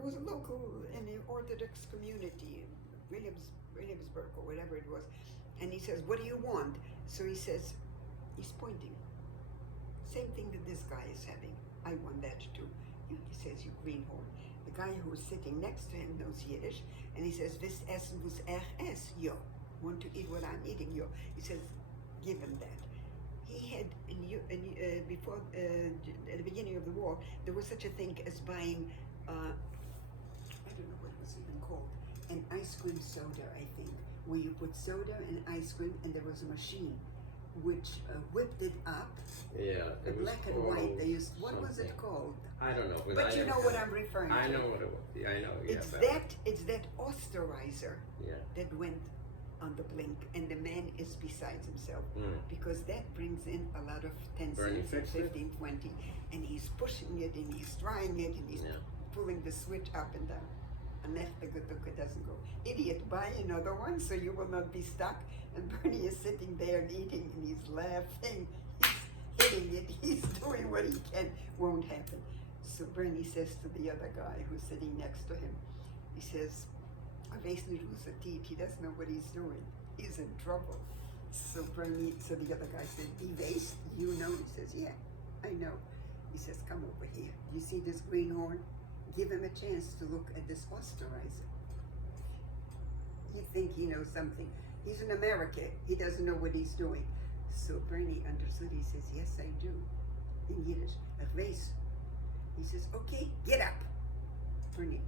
It was a local in the Orthodox community, Williamsburg or whatever it was. And he says, "What do you want?" So he says, he's pointing. Same thing that this guy is having. I want that too. He says, "You greenhorn." The guy who was sitting next to him knows Yiddish, and he says, "Vis essen was es, yo." Want to eat what I'm eating, yo. He says, "Give him that." He had, before, at the beginning of the war, there was such a thing as buying, I don't know what it was even called, an ice cream soda, I think, where you put soda and ice cream, and there was a machine which whipped it up. Yeah, it was black and white. They used, what something. was it called? I don't know. But you know what I'm referring to. I know what it was. Yeah, I know. Yeah, It's that osterizer yeah. that went on the blink, and the man is besides himself because that brings in a lot of 10 Bernie cents and fixed it? 15, 20, and he's pushing it and he's trying it and he's pulling the switch up and down. Unless the Gutuka doesn't go. Idiot, buy another one so you will not be stuck. And Bernie is sitting there and eating and he's laughing. He's hitting it. He's doing what he can. Won't happen. So Bernie says to the other guy who's sitting next to him, he says, he doesn't know what he's doing. He's in trouble. So the other guy said, "Evase, you know?" He says, "Yeah, I know." He says, "Come over here. You see this greenhorn? Give him a chance to look at this osterizer." You think he knows something. He's in America. He doesn't know what he's doing. So Bernie understood. He says, "Yes, I do." In Yiddish, "Evase." He says, "Okay, get up." Bernie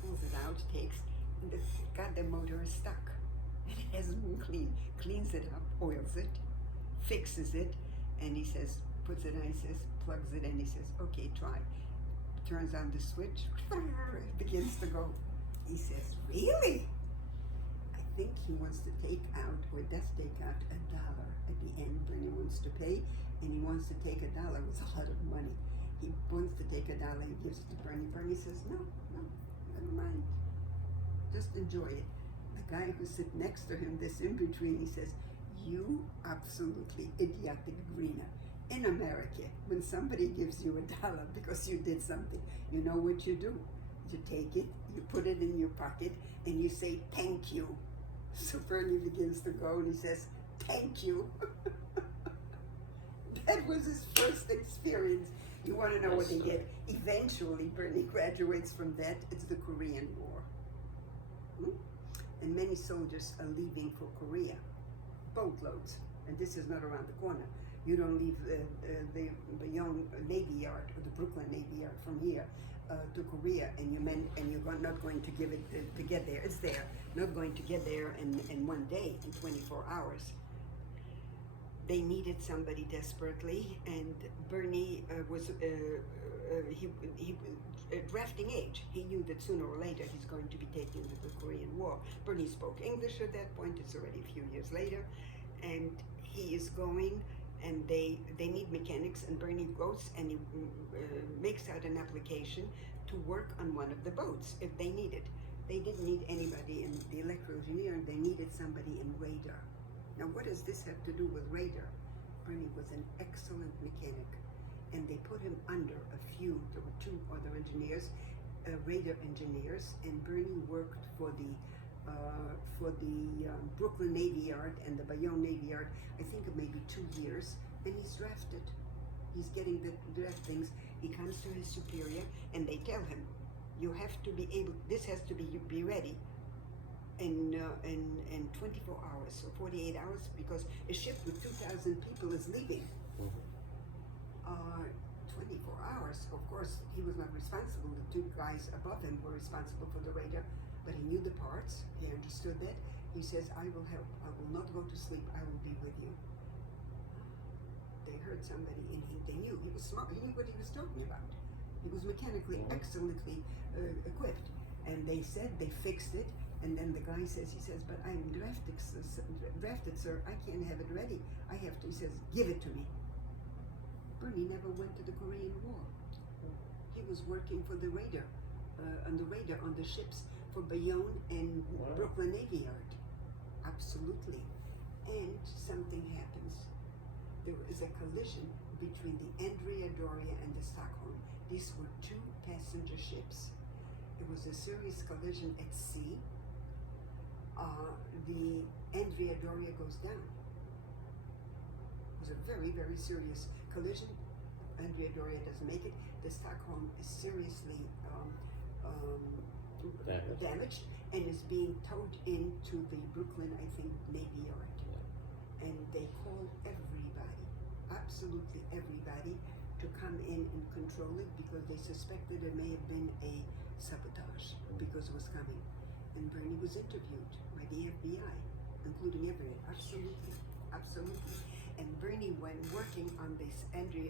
pulls it out, takes, and the goddamn motor is stuck. And it hasn't been cleaned. Cleans it up, oils it, fixes it, and he says, puts it on, he says, plugs it in, he says, "Okay, try." Turns on the switch, it begins to go. He says, "Really?" I think he wants to take out, or does take out, $1 at the end. Bernie wants to pay, and he wants to take $1. It's a lot of money. He wants to take $1, he gives it to Bernie. Bernie says, no, never mind. Just enjoy it. The guy who sits next to him, this in between, he says, "You absolutely idiotic greener. In America, when somebody gives you $1 because you did something, you know what you do? You take it, you put it in your pocket, and you say, 'Thank you.'" So Bernie begins to go, and he says, "Thank you." That was his first experience. You want to know what he did? Eventually, Bernie graduates from that. It's the Korean War. And many soldiers are leaving for Korea. Boatloads. And this is not around the corner. You don't leave the Bayonne Navy Yard or the Brooklyn Navy Yard from here to Korea, and you're not going to give it to get there. It's there. Not going to get there in one day, in 24 hours. They needed somebody desperately, and Bernie was drafting age. He knew that sooner or later he's going to be taken into the Korean War. Bernie spoke English at that point. It's already a few years later, and he is going, and they need mechanics, and Bernie goes and he makes out an application to work on one of the boats if they need it. They didn't need anybody in the electrical engineering. They needed somebody in radar. Now, what does this have to do with radar? Bernie was an excellent mechanic, and they put him under there were 2 other engineers, radar engineers, and Bernie worked for the Brooklyn Navy Yard and the Bayonne Navy Yard, I think maybe 2 years, and he's drafted. He's getting the draft things. He comes to his superior, and they tell him, "You have to be able, this has to be ready in 24 hours or 48 hours, because a ship with 2,000 people is leaving." 24 hours, of course, he was not responsible. The 2 guys above him were responsible for the radar, but he knew the parts. He understood that. He says, "I will help. I will not go to sleep. I will be with you." They heard somebody, and they knew. He was smart. He knew what he was talking about. He was mechanically excellently equipped. And they said they fixed it. And then the guy says, "But I'm drafted, sir. I can't have it ready. I have to." He says, "Give it to me." Bernie never went to the Korean War. He was working for the radar, on the ships for Bayonne and Brooklyn Navy Yard. Absolutely. And something happens. There is a collision between the Andrea Doria and the Stockholm. These were 2 passenger ships. It was a serious collision at sea. The Andrea Doria goes down. It was a very, very serious collision. Andrea Doria doesn't make it. The Stockholm is seriously damaged and is being towed into the Brooklyn, I think, Navy Yard. And they call everybody, absolutely everybody, to come in and control it because they suspected there may have been a sabotage because it was coming. And Bernie was interviewed by the FBI, including everyone. Absolutely, absolutely. And Bernie, when working on this Andrea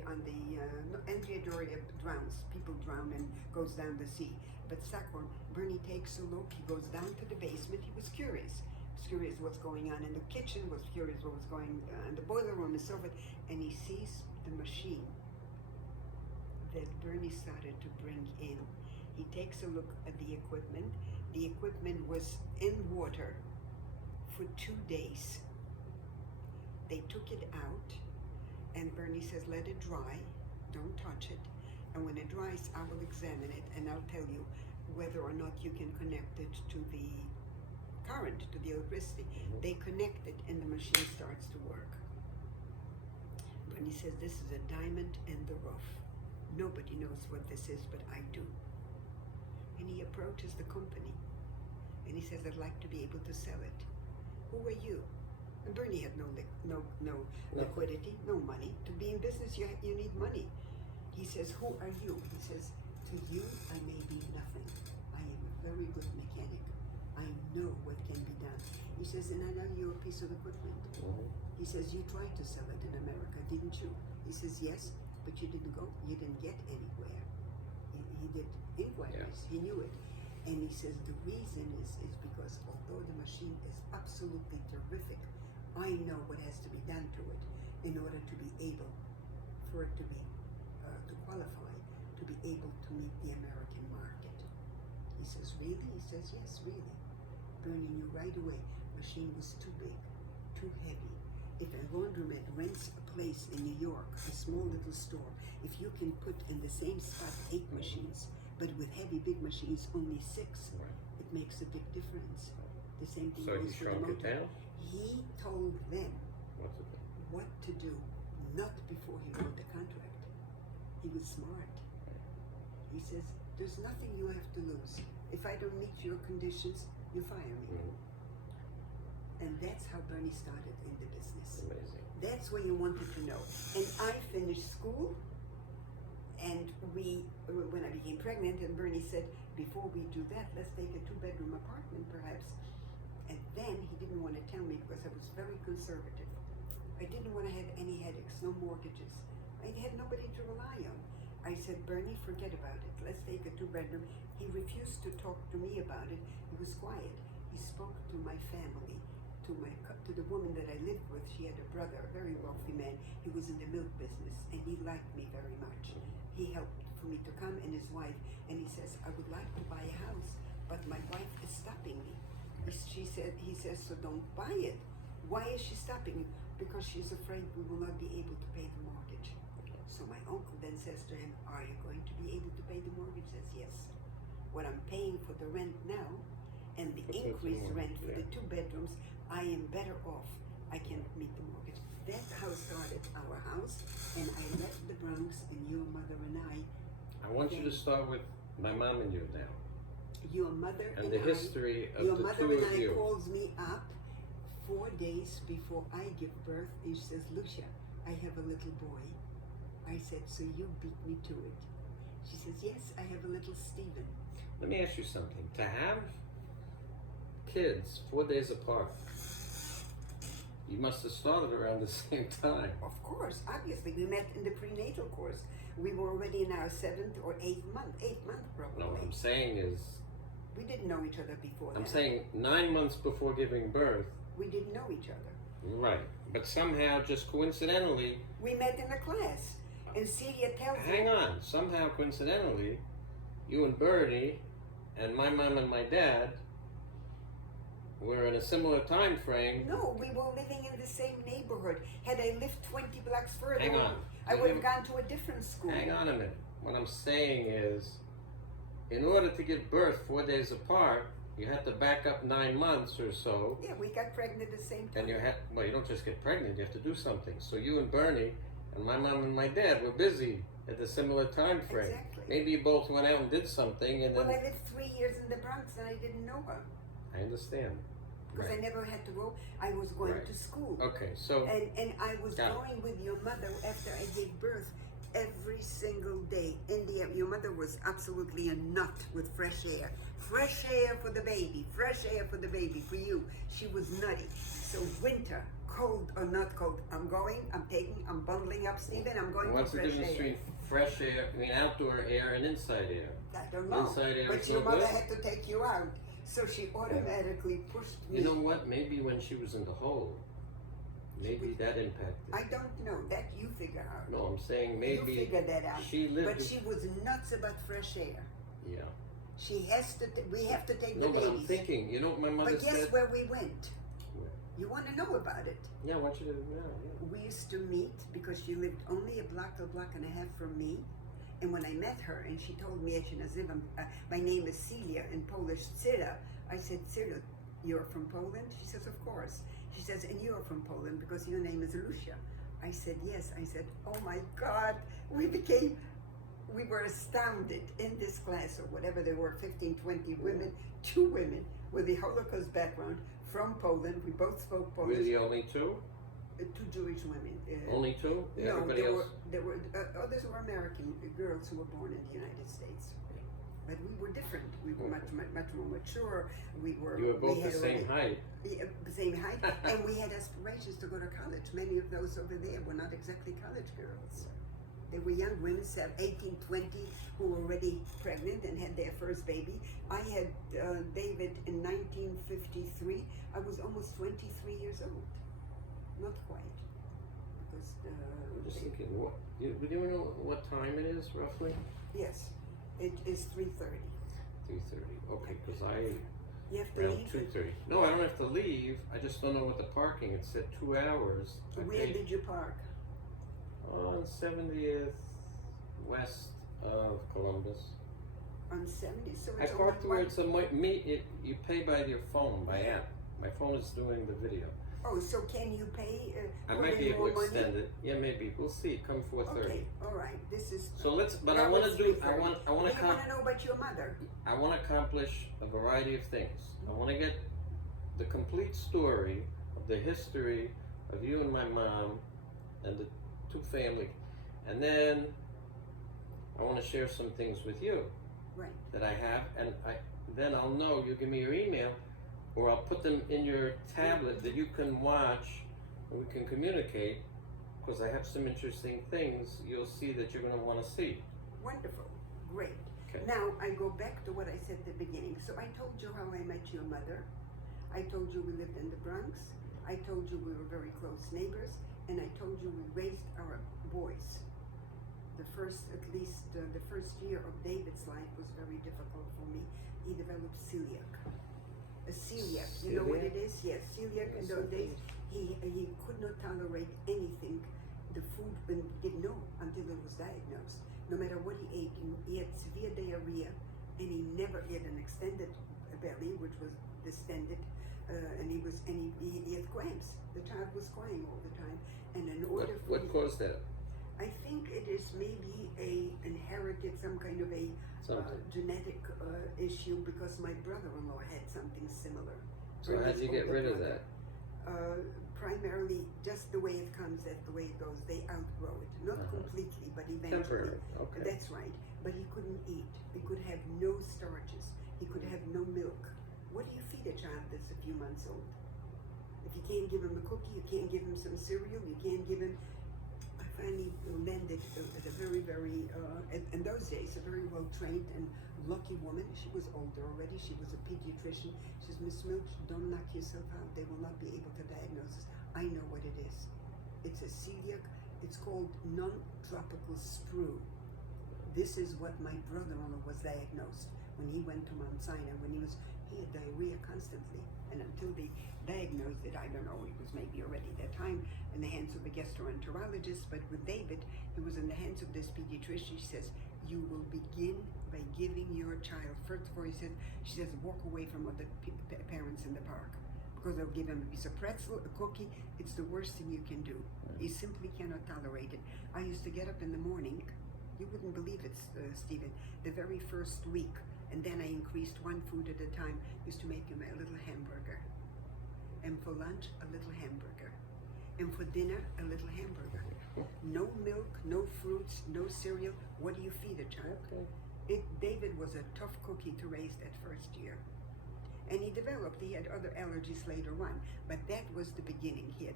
Doria drowns, people drown and goes down the sea. But Stockholm, Bernie takes a look. He goes down to the basement. He was curious. He was curious what's going on in the kitchen. Was curious what was going on in the boiler room and so forth. And he sees the machine that Bernie started to bring in. He takes a look at the equipment. The equipment was in water for 2 days. They took it out, and Bernie says, let it dry, don't touch it. And when it dries, I will examine it, and I'll tell you whether or not you can connect it to the current, to the electricity. They connect it, and the machine starts to work. Bernie says, this is a diamond in the rough. Nobody knows what this is, but I do. And he approaches the company, and he says, I'd like to be able to sell it. Who are you? And Bernie had no liquidity, no money. To be in business, you need money. He says, who are you? He says, to you, I may be nothing. I am a very good mechanic. I know what can be done. He says, and I know you're a piece of equipment. He says, you tried to sell it in America, didn't you? He says, yes, but you didn't go. You didn't get anywhere. He did inquiries. He knew it. And he says, the reason is because although the machine is absolutely terrific, I know what has to be done to it in order to be able, for it to be, to qualify, to be able to meet the American market. He says, really? He says, yes, really. Bernie knew right away, machine was too big, too heavy. If a laundromat rents a place in New York, a small little store, if you can put in the same spot 8 machines, but with heavy big machines only 6, it makes a big difference. The same thing So he goes for the shrunk it motor. down? He told them What's it? what to do, not before he wrote the contract. He was smart. He says, there's nothing you have to lose. If I don't meet your conditions, you fire me. And that's how Bernie started in the business. Amazing. That's what you wanted to know. And I finished school, and when I became pregnant, and Bernie said, before we do that, let's take a 2-bedroom apartment perhaps. And then he didn't want to tell me because I was very conservative. I didn't want to have any headaches, no mortgages. I had nobody to rely on. I said, Bernie, forget about it. Let's take a 2-bedroom. He refused to talk to me about it. He was quiet. He spoke to my family, to the woman that I lived with. She had a brother, a very wealthy man. He was in the milk business, and he liked me very much. He helped for me to come, and his wife. And he says, I would like to buy a house, but my wife is stopping me. He says, so don't buy it. Why is she stopping you? Because she's afraid we will not be able to pay the mortgage. So my uncle then says to him, are you going to be able to pay the mortgage? He says, yes. What I'm paying for the rent now, and the increased rent for the 2 bedrooms, I am better off. I can meet the mortgage. That's how started our house, and I left the Bronx, and your mother and I want you to start with my mom and you now. your mother And the history of your the mother 2 and of I you. calls me up 4 days before I give birth, and she says, Lucia, I have a little boy. I said, so you beat me to it. She says, yes, I have a little Stephen. Let me ask you something. To have kids 4 days apart, you must have started around the same time. Of course, obviously, we met in the prenatal course. We were already in our 7th or 8th month, probably. No, what I'm saying is, We didn't know each other before I'm that. saying 9 months before giving birth. We didn't know each other. Right. But somehow, just coincidentally, We met in a class, and Celia tells hang me, on, somehow coincidentally, you and Bernie and my mom and my dad were in a similar time frame. no, we were living in the same neighborhood. Had I lived 20 blocks further, Hang on. I would have gone to a different school. Hang on a minute. What I'm saying is, in order to give birth 4 days apart, you had to back up 9 months or so. Yeah, we got pregnant at the same time. And you don't just get pregnant, you have to do something. So you and Bernie and my mom and my dad were busy at the similar time frame. Exactly. Maybe you both went out and did something and then... Well, I lived 3 years in the Bronx and I didn't know her. I understand. Because Right. I never had to go. I was going Right. to school. Okay, so... And I was Got it. going with your mother after I gave birth every single day. Your mother was absolutely a nut with fresh air. Fresh air for the baby. Fresh air for the baby. For you. She was nutty. So winter, cold or not cold, I'm bundling up Stephen, I'm going What's for the fresh difference air. between fresh air, outdoor air and inside air? I don't know. Inside air But is your no mother good? had to take you out. So she automatically pushed me. You know what? Maybe when she was in the hole, maybe that impacted. I don't know. That you figure out. No, I'm saying You maybe figure that out. she lived... But she was nuts about fresh air. Yeah. She has to. We have to take No, the but babies. I'm thinking, you know what my mother But guess said? where we went? Where? You want to know about it? Yeah, I want you to know. Yeah. We used to meet because she lived only a block and a half from me. And when I met her, and she told me, my name is Celia in Polish, Cyra. I said, Cyra, you're from Poland? She says, of course. She says, and you're from Poland because your name is Lucia. I said, yes. I said, oh my God. We were astounded in this class, or whatever there were, 15, 20 women, 2 women with the Holocaust background from Poland. We both spoke Polish. We're the only two? 2 Jewish women. Only two? No, Everybody else? there were others were American girls who were born in the United States. But we were different. We were much more mature. You were both the same height. The same height, and we had aspirations to go to college. Many of those over there were not exactly college girls. They were young women, 18, 20, who were already pregnant and had their first baby. I had David in 1953. I was almost 23 years old. Not quite. Because I'm just thinking, do you know what time it is, roughly? yes, it is 3:30. 3:30. Okay, because You have to around leave. 2:30. No, I don't have to leave. I just don't know what the parking. It said 2 hours. Where did you park? On 70th west of Columbus. On 70. So I it's parked only where it's you pay by your phone, by app. My phone is doing the video. Oh, so can you pay? I put might in be able more to money? extend it. Yeah, maybe. We'll see. Come 4:30. Okay, all right. This is. So but that I want was to do, 3:30. I want Do you want to to know about your mother? I want to accomplish a variety of things. I want to get the complete story of the history of you and my mom and the 2 families. And then I want to share some things with you Right. that I have, and then I'll know. You give me your email, or I'll put them in your tablet that you can watch, and we can communicate. Because I have some interesting things you'll see that you're going to want to see. Wonderful. Great. Okay. Now I go back to what I said at the beginning. So I told you how I met your mother. I told you we lived in the Bronx. I told you we were very close neighbors, and I told you we raised our boys. The first year of David's life was very difficult for me. He developed celiac. A celiac, you know what it is? Yes, celiac. In those days, he could not tolerate anything. The food didn't know until it was diagnosed. No matter what he ate, he had severe diarrhea, and he never had an extended belly, which was distended, and he had cramps. The child was crying all the time, and in order for What caused that? I think it is maybe a inherited, some kind of a genetic issue, because my brother-in-law had something similar. So how'd you get rid of that? Primarily, just the way it comes, that's the way it goes. They outgrow it, not completely, but eventually. Temporary. Okay. That's right. But he couldn't eat. He could have no starches. He could have no milk. What do you feed a child that's a few months old? If you can't give him a cookie, you can't give him some cereal, you can't give him. I finally landed at a very, in those days, a very well-trained and lucky woman. She was older already. She was a pediatrician. She says, Miss Milch, don't knock yourself out. They will not be able to diagnose this. I know what it is. It's a celiac. It's called non-tropical sprue. This is what my brother-in-law was diagnosed when he went to Mount Sinai. He had diarrhea constantly. And until they diagnosed it, I don't know, it was maybe already that time in the hands of a gastroenterologist. But with David, it was in the hands of this pediatrician. She says, you will begin by giving your child, first of all, she says, walk away from other parents in the park, because they'll give him a piece of pretzel, a cookie. It's the worst thing you can do. He simply cannot tolerate it. I used to get up in the morning, you wouldn't believe it, Stephen, the very first week, and then I increased one food at a time, used to make him a little hamburger. And for lunch, a little hamburger. And for dinner, a little hamburger. No milk, no fruits, no cereal. What do you feed a child? David was a tough cookie to raise that first year. And he had other allergies later on, but that was the beginning. He had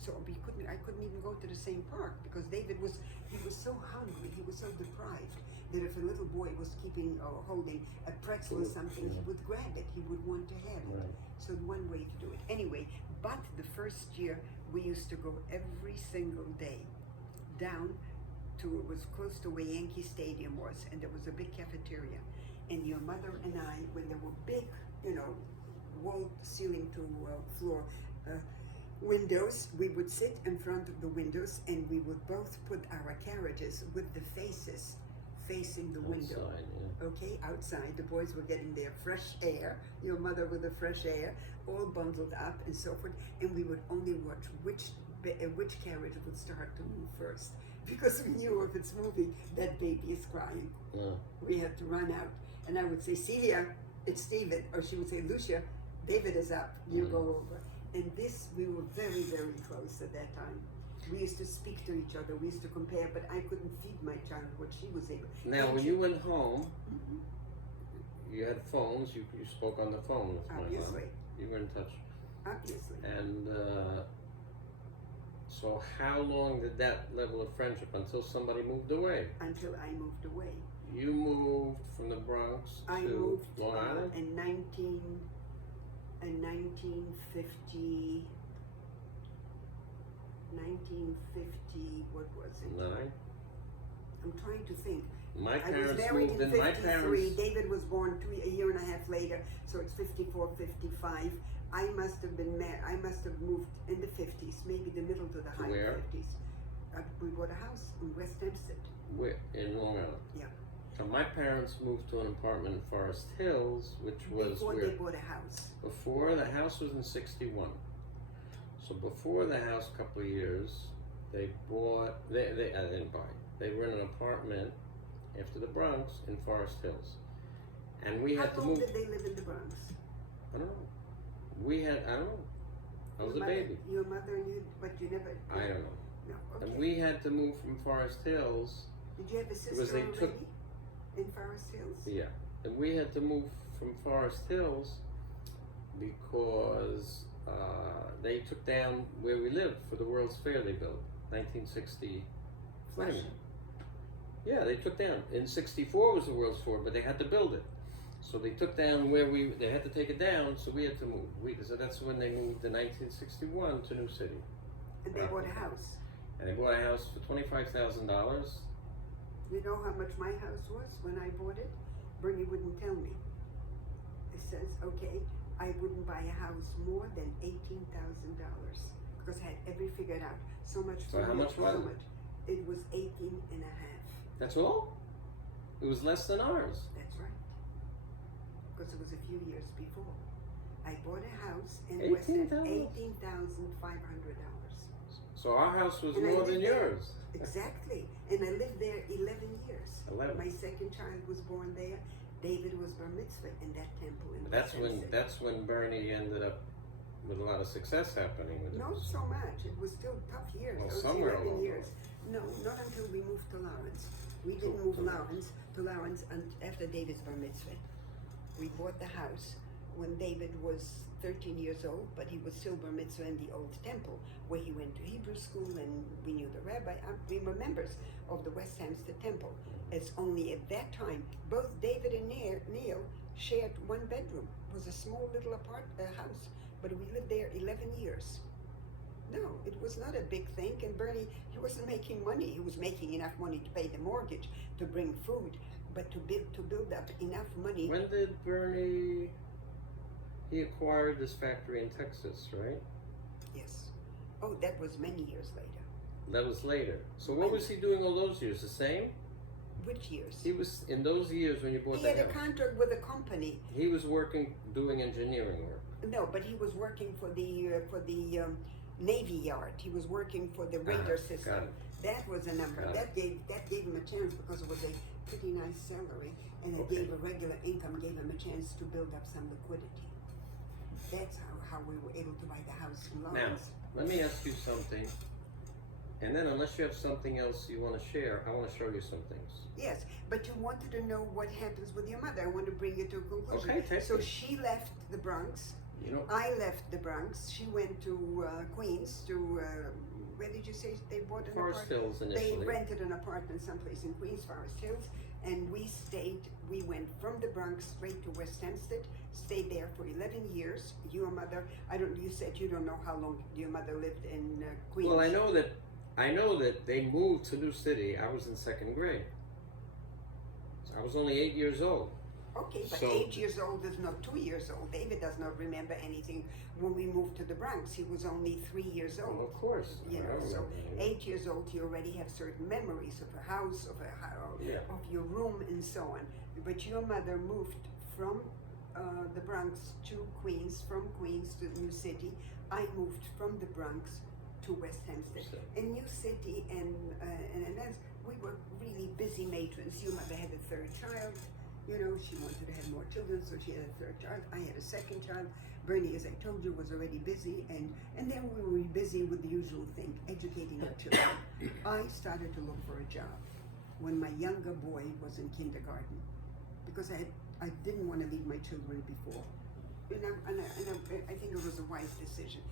so I couldn't even go to the same park, because David was so hungry, he was so deprived, that if a little boy was keeping or holding a pretzel or something, he would grab it, he would want to have it. Right. So one way to do it. Anyway, but the first year we used to go every single day down to, it was close to where Yankee Stadium was, and there was a big cafeteria. And your mother and I, when there were big, wall ceiling to floor windows, we would sit in front of the windows, and we would both put our carriages with the faces facing the window. Outside, yeah. Okay, outside, the boys were getting their fresh air, your mother with the fresh air, all bundled up and so forth, and we would only watch which carriage would start to move first, because we knew if it's moving, that baby is crying. Yeah. We had to run out, and I would say, Celia, it's Stephen, or she would say, Lucia, David is up, you go over. And this, we were very, very close at that time. We used to speak to each other, we used to compare, but I couldn't feed my child what she was able. Now, when you went home, you had phones, you spoke on the phone with my mom. Obviously. You were in touch. Obviously. And so how long did that level of friendship, until somebody moved away? Until I moved away. You moved from the Bronx I to moved Long Island? in 1950, what was it? 9? I'm trying to think. My I was parents married moved in in. My 53. parents. David was born a year and a half later, so it's 54, 55. I must have been I must have moved in the 50s, maybe the middle to the high Where? 50s. We bought a house in West Hempstead. Where? In Long Island. Yeah. So my parents moved to an apartment in Forest Hills, which was Before where they bought a house. before the house was in '61. So before the house, a couple of years, they bought. I didn't buy. They were in an apartment after the Bronx in Forest Hills, and we had How to long move. did they live in the Bronx? I don't know. We had. I don't know. I was a baby. Your mother knew, but you never. I don't know. No. Okay. And we had to move from Forest Hills. Did you have a sister Because they already took- in Forest Hills? Yeah, and we had to move from Forest Hills because they took down where we lived for the World's Fair they built, 1960. Flushing. Yeah, they took down. In '64 was the World's Fair, but they had to build it. So they took down they had to take it down, so we had to move. So that's when they moved in 1961 to New City. And they bought a house. And they bought a house for $25,000. You know how much my house was when I bought it? Bernie wouldn't tell me. It says, okay, I wouldn't buy a house more than $18,000 because I had everything figured out. So much So how much was it? It was 18 and a half. That's all? It was less than ours. That's right. Because it was a few years before. I bought a house in West End, $18,500. So our house was And I more lived than there. yours. Exactly. And I lived there 11 years. 11. My second child was born there. David was bar mitzvah in that temple in That's West when Hempstead. Bernie ended up with a lot of success happening with Not it. so much. It was still tough years. Well, Those somewhere 11 along years. No, not until we moved to Lawrence. We To- didn't move to to Lawrence after David's bar mitzvah. We bought the house when David was 13 years old, but he was still bar mitzvah in the old temple where he went to Hebrew school, and we knew the rabbi. We were members of the West Hempstead temple. It's only at that time, both David and Neil shared one bedroom. It was a small little house, but we lived there 11 years. No, it was not a big thing, and Bernie, he wasn't making money. He was making enough money to pay the mortgage, to bring food, but to build up enough money. When did Bernie, he acquired this factory in Texas, right? Yes. Oh, that was many years later. That was later. So what was he doing all those years? The same? Which years? He was, in those years when you bought He the had a house, contract with a company. he was working, doing engineering work. No, but he was working for the Navy Yard. He was working for the radar system. Got it. That was a number. Got That gave him a chance because it was a pretty nice salary, and it Okay. gave a regular income, gave him a chance to build up some liquidity. That's how we were able to buy the house in Now, Lawrence. let me ask you something, and then unless you have something else you want to share, I want to show you some things. Yes, but you wanted to know what happens with your mother. I want to bring you to a conclusion. Okay, take So it. she left the Bronx. You know, I left the Bronx. She went to Queens. To where did you say they bought an Forest apartment? Hills They initially. rented an apartment someplace in Queens, Forest Hills, and we stayed. We went from the Bronx straight to West Hempstead. Stayed there for 11 years. Your mother, I don't. You said you don't know how long your mother lived in Queens. Well, I know that they moved to New City. I was in second grade. So I was only 8 years old. Okay, but So- 8 years old is not 2 years old. David does not remember anything when we moved to the Bronx. He was only 3 years Well, old. of course. You I know, don't so remember anything. 8 years old, you already have certain memories of a house, of Yeah. of your room, and so on. But your mother moved from the Bronx to Queens, from Queens to New City. I moved from the Bronx to West Hempstead. So- In New City and that's, we were really busy matrons. Your mother had a third child. You know, she wanted to have more children, so she had a third child. I had a second child. Bernie, as I told you, was already busy, and then we were busy with the usual thing, educating our children. I started to look for a job when my younger boy was in kindergarten, because I didn't want to leave my children before. And I think it was a wise decision.